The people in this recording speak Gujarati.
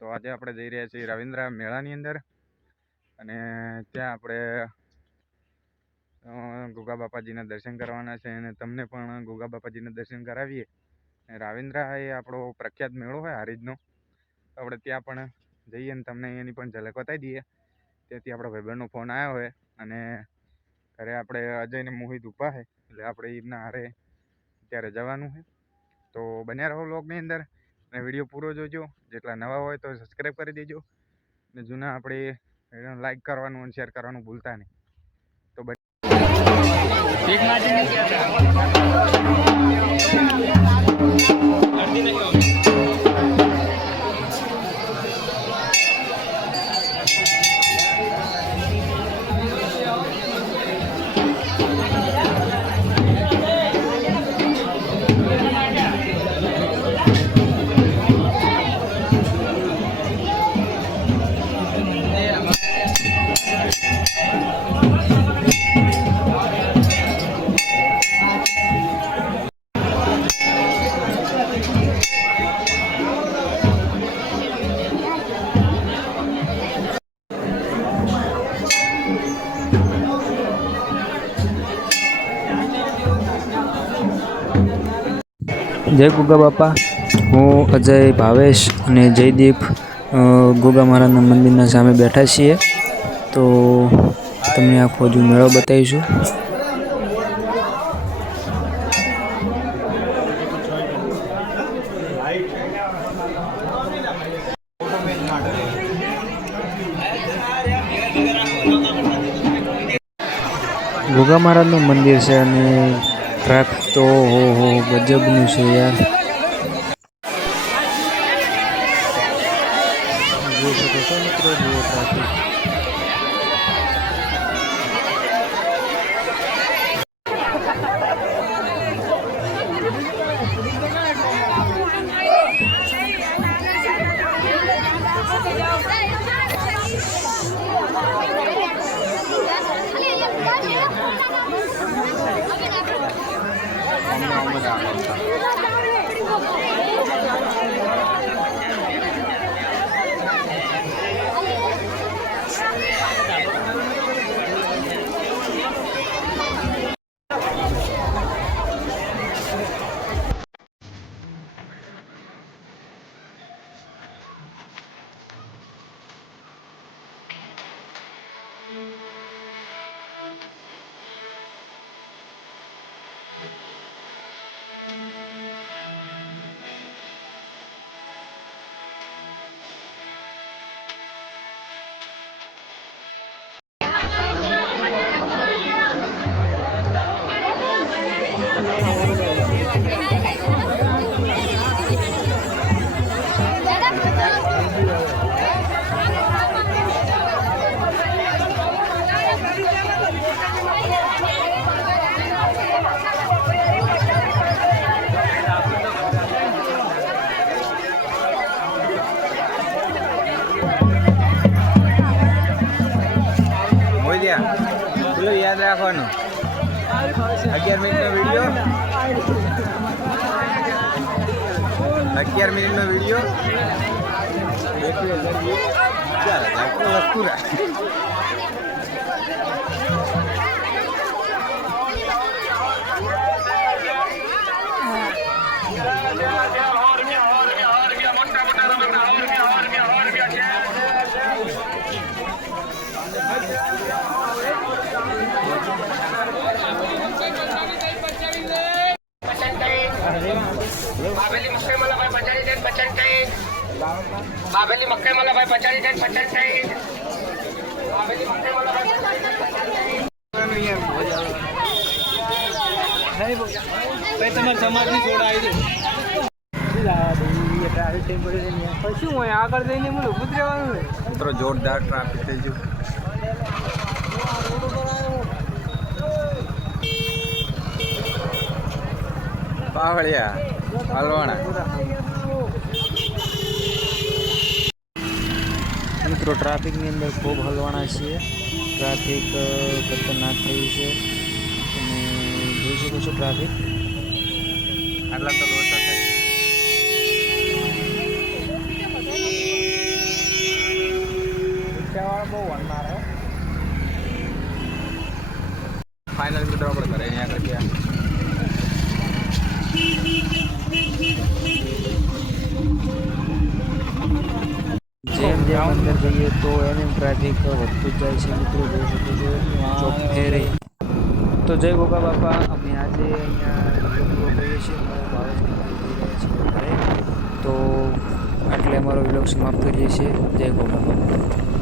તો આજે આપણે જઈ રહ્યા છીએ રવિન્દ્ર મેળાની અંદર અને ત્યાં આપણે ગુગા બાપાજીના દર્શન કરવાના છે અને તમને પણ ગુગા બાપાજીના દર્શન કરાવીએ. રવિન્દ્ર એ આપણો પ્રખ્યાત મેળો હોય હારીજનો, આપણે ત્યાં પણ જઈએ અને તમને એની પણ ઝલક બતાવી દઈએ. તેથી આપણા ભાઈબંધનો ફોન આવ્યો હોય અને ઘરે આપણે અજય ને મોહિત ઊભા છે, એટલે આપણે એમના હારે ત્યારે જવાનું છે. તો બન્યા રહો વ્લોગની અંદર અને વિડીયો પૂરો જોજો. જેટલા નવા હોય તો સબસ્ક્રાઈબ કરી દેજો અને જૂના આપણે લાઈક કરવાનું અને શેર કરવાનું ભૂલતા નહીં. તો જય ગુગા બાપા, હું અજય, ભાવેશ અને જયદીપ ગુગા મહારાજના મંદિરના સામે બેઠા છીએ. તો તમને આખો હજુ મેળો બતાવીશું. ગુગા મહારાજનું મંદિર છે અને ટ્રાફિક તો હો ગજબનું છે યાર. જોઈ શકો છો મિત્રો, જુઓ ટ્રાફિક. પેલું યાદ રાખવાનું, 11 મિનિટનો વિડીયો, 11 મિનિટનો વિડીયો, बाबेली मक्के मला भाई 50 10 50 बाबेली मक्के मला भाई 50 नहीं तुम्हारे समाज में छोड़ा आई શું હોય આગળ જઈને બોલો ઉતરેવાનું મિત્રો જોરદાર ટ્રાફિક થઈ ગયું. પાવળિયા હલવાણા મિત્રો ટ્રાફિકની અંદર ખૂબ હલવાના છીએ. ટ્રાફિક ખતરનાક થયું છે તમે જોઈ શકો છો. ટ્રાફિક આટલા તો લોચા થાય. ફાઇનલ મિત્રો આપણે ઘરે અહીંયા આગળ ગયા. જેમ જેમ અંદર જઈએ તો એમ ટ્રાફિક વધતું જ જાય છે મિત્રો, જોઈ શકો છો ચોક ફેરી. તો જય ગોગા બાપા. અમે આજે અહીંયા વિડીયો પૂરો કરીએ છીએ. તો આટલે અમારો વિલોગ સમાપ્ત કરીએ છીએ. જય ગોગા બાપા.